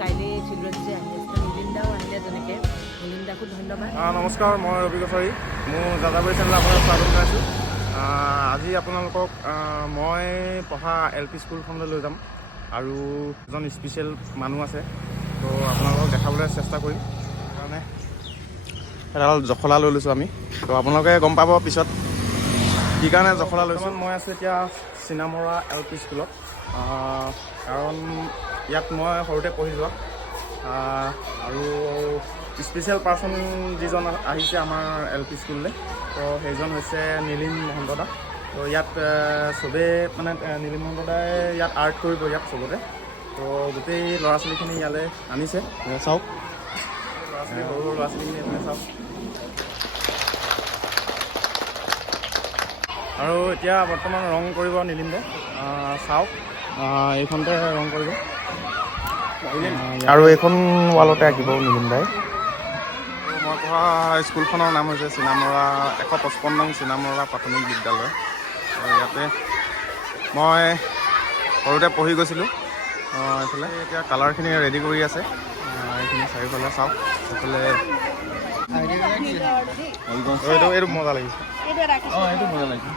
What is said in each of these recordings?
কাইলৈ children's day আহি আছে নীলিমদাও আহিলে তেনেকৈ নীলিমদাকো ধন্যবাদ নমস্কাৰ মই ৰবি কছাৰী মোৰ যাযাবৰী চেনেল আপোনাক স্বাগত জনাইছোঁ আজি আপোনালোকক মই পঢ়া LP স্কুলখনলৈ লৈ যাম আৰু এজন স্পেচিয়েল মানুহ আছে তো আপোনালোকক দেখাবলৈ চেষ্টা কৰিম সেইকাৰণে এডাল জখলা লৈ লৈছোঁ আমি তো আপোনালোকে গম পাব পিছত কি কাৰণে জখলা লৈছোঁ মই আছোঁ এতিয়া চিনামৰা LP স্কুলত কাৰণ ইয়াত মই সৰুতে পঢ়ি যোৱা আৰু স্পেচিয়েল পাৰ্চন যিজন আহিছে আমাৰ LP স্কুললৈ তো সেইজন হৈছে নীলিম মহন্ত দা তো ইয়াত চবেই মানে নীলিম মহন্ত দাই ইয়াত আৰ্ট কৰিব ইয়াত চবতে তো গোটেই ল'ৰা ছোৱালীখিনি ইয়ালৈ আনিছে চাওক সৰু সৰু ল'ৰা ছোৱালীখিনি এইফালে চাওক আৰু এতিয়া বৰ্তমান ৰং কৰিব নীলিম দাই চাওক এইখনতে ৰং কৰিব আৰু এইখন ৱালতে আঁকিব নীলিম দাই মই পঢ়া স্কুলখনৰ নাম হৈছে চিনামৰা 155 নং চিনামৰা প্ৰাথমিক বিদ্যালয় ইয়াতে মই সৰুতে পঢ়ি গৈছিলোঁ এইফালে এতিয়া কালাৰখিনি ৰেডি কৰি আছে এইখিনি চাৰিওফালে চাওক এইফালে এইটো মজা লাগিছে এইটো মজা লাগিছে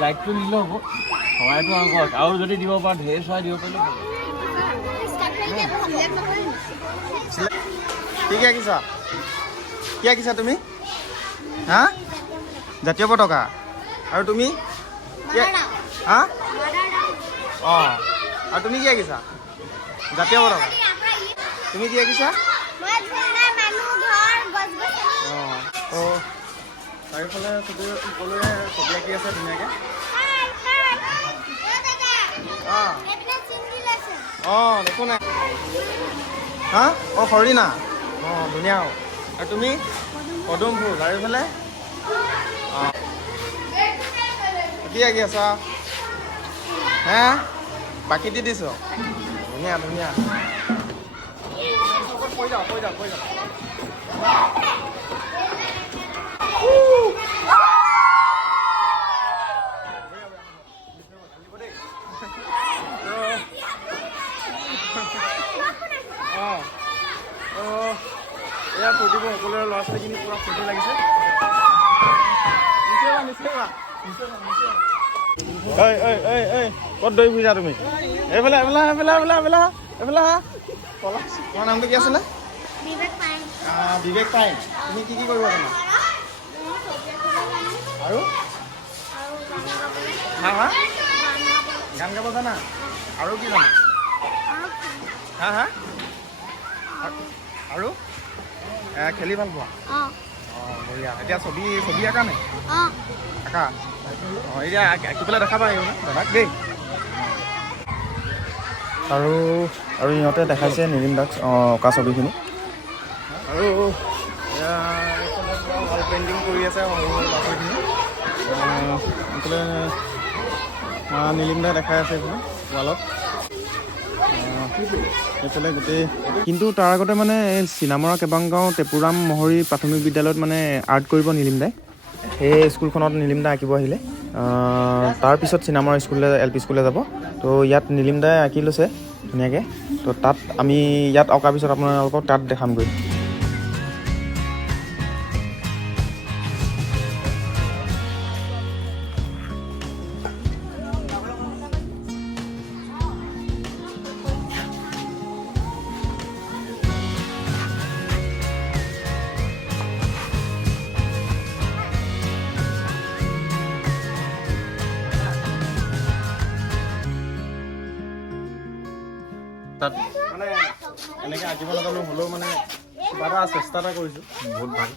লাইটটো দিলেও হ'ব সহায়টো আনক আৰু যদি দিব পাৰ ঢেৰ চৰাই দিব পাৰিলে কি আঁকিছা তুমি হা জাতীয় পতাকা আৰু তুমি হা অঁ আৰু তুমি কি আঁকিছা জাতীয় পতাকা তুমি কি আঁকিছা অঁ চাৰিওফালে সকলোৱে ছবি আঁকি আছে ধুনীয়াকৈ অঁ দেখোঁ নাই হা অঁ হৰিণা অঁ ধুনীয়া আৰু তুমি পদুম ফুল আৰু এইফালে অঁ কি আঁকি আছা হে বাকী দি দিছ ধুনীয়া ধুনীয়া কৈ যাওঁ এয়া ফূৰ্তিব সকলোৰে ল'ৰা ছোৱালীখিনি পূৰা ফূৰ্তি লাগিছে ক'ত দৌৰি ফুৰিছা তুমি এইফালে তোমাৰ নামটো কি আছিলে বিবেক পাইন তুমি কি কৰিব জানা আৰু হা হা গান গাব জানা আৰু কি জানা হা হা আৰু খেলি ভাল পোৱা অঁ বঢ়িয়া এতিয়া ছবি আঁকা নাই আঁকা অঁ এতিয়া আঁকি পেলাই দেখাবা দাদাক দেই আৰু ইহঁতে দেখাইছে নীলিম দাক অঁকা ছবিখিনি আৰু ৱাল পেইণ্টিং কৰি আছে সৰু সৰু ল'ৰা ছোৱালীখিনি এইফালে নীলিম দাই দেখাই আছে এইফালে ৱালত এইফালে গোটেই কিন্তু তাৰ আগতে মানে চিনামৰা কেবাংগাঁও টেপুৰাম মহৰী প্ৰাথমিক বিদ্যালয়ত মানে আৰ্ট কৰিব নীলিম দাই সেই স্কুলখনত নীলিম দাই আঁকিব আহিলে তাৰপিছত চিনামৰা LP স্কুললৈ যাব তো ইয়াত নীলিম দাই আঁকি লৈছে ধুনীয়াকৈ তো তাত আমি ইয়াত অঁকাৰ পিছত আপোনালোকক তাত দেখামগৈ তাত মানে এনেকৈ আঁকিব নাজানো হ'লেও মানে কিবা এটা চেষ্টা এটা কৰিছোঁ বহুত ভাল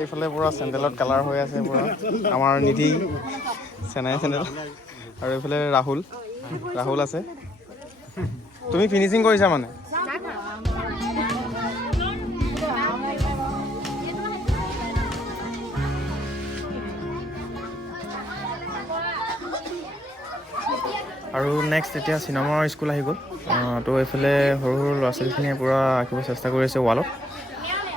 এইফালে পূৰা চেণ্ডেলত কালাৰ হৈ আছে পূৰা আমাৰ নিধি চেনাই চেণ্ডেল আৰু এইফালে ৰাহুল আছে তুমি ফিনিচিং কৰিছা মানে আৰু নেক্সট এতিয়া চিনেমাৰ স্কুল আহি গ'ল তো এইফালে সৰু সৰু ল'ৰা ছোৱালীখিনিয়ে পূৰা আঁকিব চেষ্টা কৰি আছে ৱালত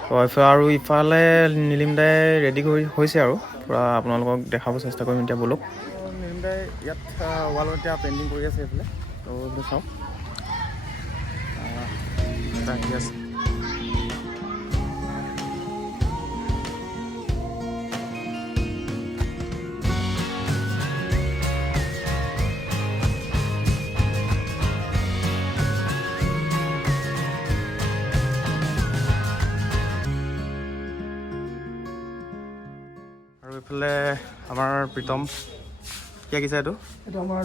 তো আৰু ইফালে নীলিম দাই ৰেডি কৰি হৈছে আৰু পূৰা আপোনালোকক দেখাব চেষ্টা কৰিম এতিয়া বলক নীলিম দাই ইয়াত ৱালত এতিয়া পেইণ্টিং কৰি আছে এইফালে তো এইফালে চাওক আহি আছে আৰু এইফালে আমাৰ প্ৰীতম কি আঁকিছে এইটো আমাৰ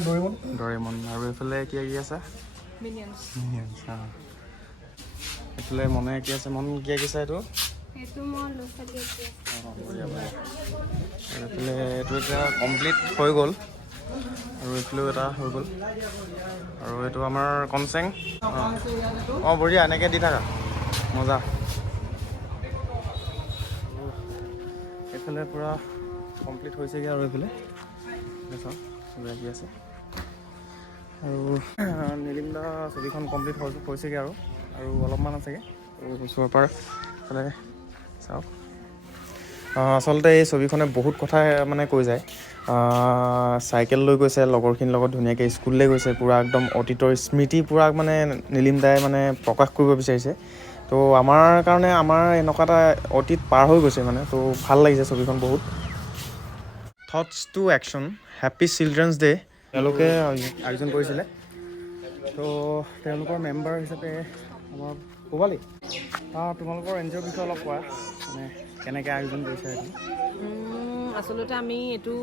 ডৰেমন আৰু এইফালে কি আঁকি আছে মিনিয়নছ এইফালে মনে আঁকি আছে মন কি আঁকিছে এইটো এইফালে এইটো এতিয়া কমপ্লিট হৈ গ'ল আৰু এইফালেও এটা হৈ গ'ল আৰু এইটো আমাৰ কনচেং অঁ বঢ়িয়া এনেকৈ দি থাকা মজা এইফালে পূৰা কমপ্লিট হৈছেগৈ আৰু এইফালে চাওক চবেই আঁকি আছে আৰু নীলিম দা ছবিখন কমপ্লিট হৈছেগৈ আৰু অলপমান আছেগৈ ওচৰৰ পৰা এইফালে চাওক আচলতে এই ছবিখনে বহুত কথা মানে কৈ যায় চাইকেল লৈ গৈছে লগৰখিনিৰ লগত ধুনীয়াকৈ স্কুললৈ গৈছে পূৰা একদম অতীতৰ স্মৃতি পূৰা মানে নীলিম দাই মানে প্ৰকাশ কৰিব বিচাৰিছে তো আমাৰ কাৰণে আমাৰ এনেকুৱা এটা অতীত পাৰ হৈ গৈছে মানে তো ভাল লাগিছে ছবিখন বহুত thoughts to action happy children's day তেওঁলোকে আয়োজন কৰিছিলে তো তেওঁলোকৰ মেম্বাৰ হিচাপে আমাৰ ক'বালি তোমালোকৰ এন জি অ'ৰ বিষয়ে অলপ কোৱা মানে কেনেকৈ আয়োজন কৰিছে এইটো আচলতে আমি এইটো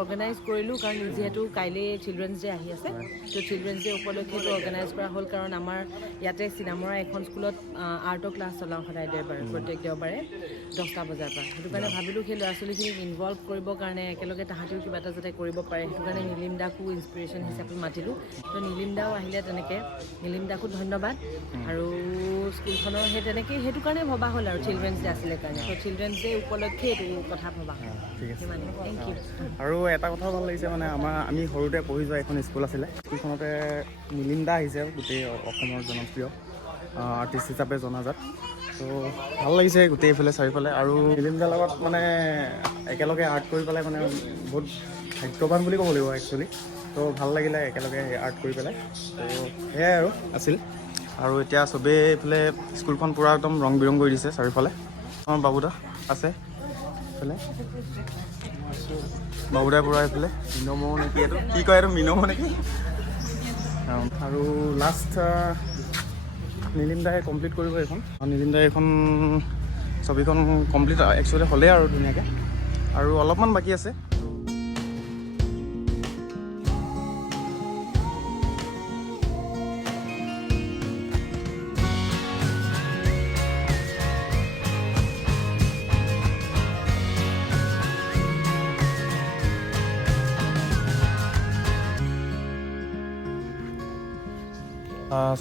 অৰ্গেনাইজ কৰিলোঁ কাৰণ যিহেতু কাইলৈ চিলড্ৰেনছ ডে আহি আছে তো চিলড্ৰেনছ ডে উপলক্ষে এইটো অৰ্গেনাইজ কৰা হ'ল কাৰণ আমাৰ ইয়াতে চিনামৰা এখন স্কুলত আৰ্টৰ ক্লাছ চলাওঁ সদায় দেওবাৰে প্ৰত্যেক দেওবাৰে 10টা বজাৰ পৰা সেইটো কাৰণে ভাবিলোঁ সেই ল'ৰা ছোৱালীখিনিক ইনভলভ কৰিবৰ কাৰণে একেলগে তাহাঁতেও কিবা এটা যাতে কৰিব পাৰে সেইটো কাৰণে নীলিম দাকো ইনস্পিৰেশ্যন হিচাপে মাতিলোঁ তো নীলিম দাও আহিলে তেনেকৈ নীলিম দাকো ধন্যবাদ আৰু স্কুলখনৰ সেই তেনেকৈ সেইটো কাৰণে ভবা হ'ল আৰু চিলড্ৰেনছ ডে আছিলে কাৰণে তো চিলড্ৰেনছ ডে উপলক্ষে এইটো কথা ভবা হ'ল থেংক ইউ আৰু এটা কথাও ভাল লাগিছে মানে আমি সৰুতে পঢ়ি যোৱা এখন স্কুল আছিলে স্কুলখনতে নীলিম দা আহিছে গোটেই অসমৰ জনপ্ৰিয় আৰ্টিষ্ট হিচাপে জনাজাত তো ভাল লাগিছে গোটেই এইফালে চাৰিওফালে আৰু নীলিম দাৰ লগত মানে একেলগে আৰ্ট কৰি পেলাই মানে বহুত ভাগ্যৱান বুলি ক'ব লাগিব একচুৱেলি তো ভাল লাগিলে একেলগে আৰ্ট কৰি পেলাই তো সেয়াই আৰু আছিল আৰু এতিয়া চবেই এইফালে স্কুলখন পূৰা একদম ৰং বিৰং কৰি দিছে চাৰিওফালে আমাৰ বাবুদা আছে এইফালে বাবুদাই পূৰা এইফালে মিনমৌ নেকি এইটো কি কয় এইটো মিনমৌ নেকি আৰু লাষ্ট নীলিম দাই কমপ্লিট কৰিব এইখন নীলিম দাই এইখন ছবিখন কমপ্লিট একচুৱেলি হ'লেই আৰু ধুনীয়াকৈ আৰু অলপমান বাকী আছে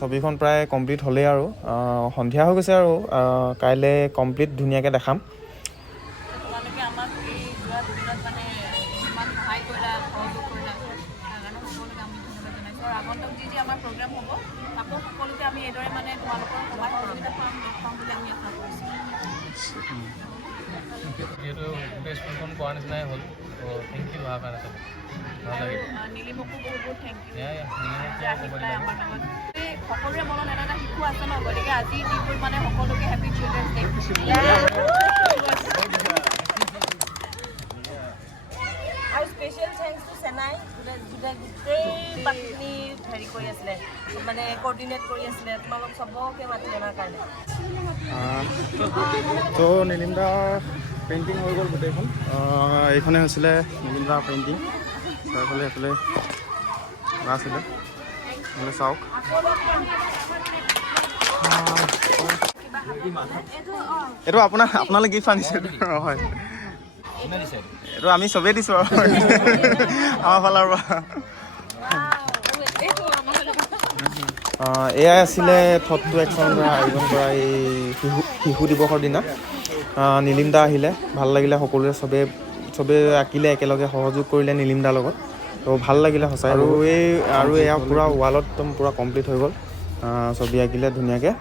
ছবিখন প্ৰায় কমপ্লিট হ'লেই আৰু সন্ধিয়া হৈ গৈছে আৰু কাইলৈ কমপ্লিট ধুনীয়াকৈ দেখাম তোমালোকে আমাক এই যোৱা দুদিনত মানে ইমান সহায় কৰিলা সহযোগ কৰিলা তাৰ কাৰণে সকলোকে আমি ধন্যবাদ জনাইছোঁ আৰু আগন্তুক যি আমাৰ প্ৰগ্ৰাম হ'ব তাকো সকলোকে আমি এইদৰে মানে তোমালোকৰ সহায় সহযোগিতা পাম বুলি আমি আশা কৰিছোঁ যিহেতু গোটেই স্কুলখন কোৱাৰ নিচিনাই হ'ল থেংক ইউ হোৱাৰ কাৰণে ভাল লাগিল নীলিমকো বহুত বহুত থেংক ইউ নীলিমক আহি পেলাই আমাৰ লগত সকলোৰে মনত এটা এটা শিশু আছে ন গতিকে আজি দিনটোত মানে সকলোকে হেপী চিলড্ৰেনছ ডে আৰু স্পেচিয়েল থেংকছ টু চেনাই গোটেই বাকীখিনি হেৰি কৰি আছিলে মানে কৰ্ডিনেট কৰি আছিলে তোমালোক চবকে মাতি অনাৰ কাৰণে তো নীলিম দাৰ পেইণ্টিং হৈ গ'ল গোটেইখন এইখনে হৈছিলে নীলিম দাৰ পেইণ্টিং তাৰফালে এইফালে আছিলে এইফালে চাওক এইটো আপোনালৈ গিফ্ট আনিছে হয় এইটো আমি চবেই দিছোঁ আৰু আমাৰ ফালৰ পৰা এয়াই আছিলে থট টু একশ্যন আয়োজন কৰা এই শিশু দিৱসৰ দিনা নীলিম দা আহিলে ভাল লাগিলে সকলোৱে চবেই আঁকিলে একেলগে সহযোগ কৰিলে নীলিম দাৰ লগত তো ভাল লাগিলে সঁচাই আৰু এয়া পূৰা ৱালত একদম পূৰা কমপ্লিট হৈ গ'ল ছবি আঁকিলে ধুনীয়াকৈ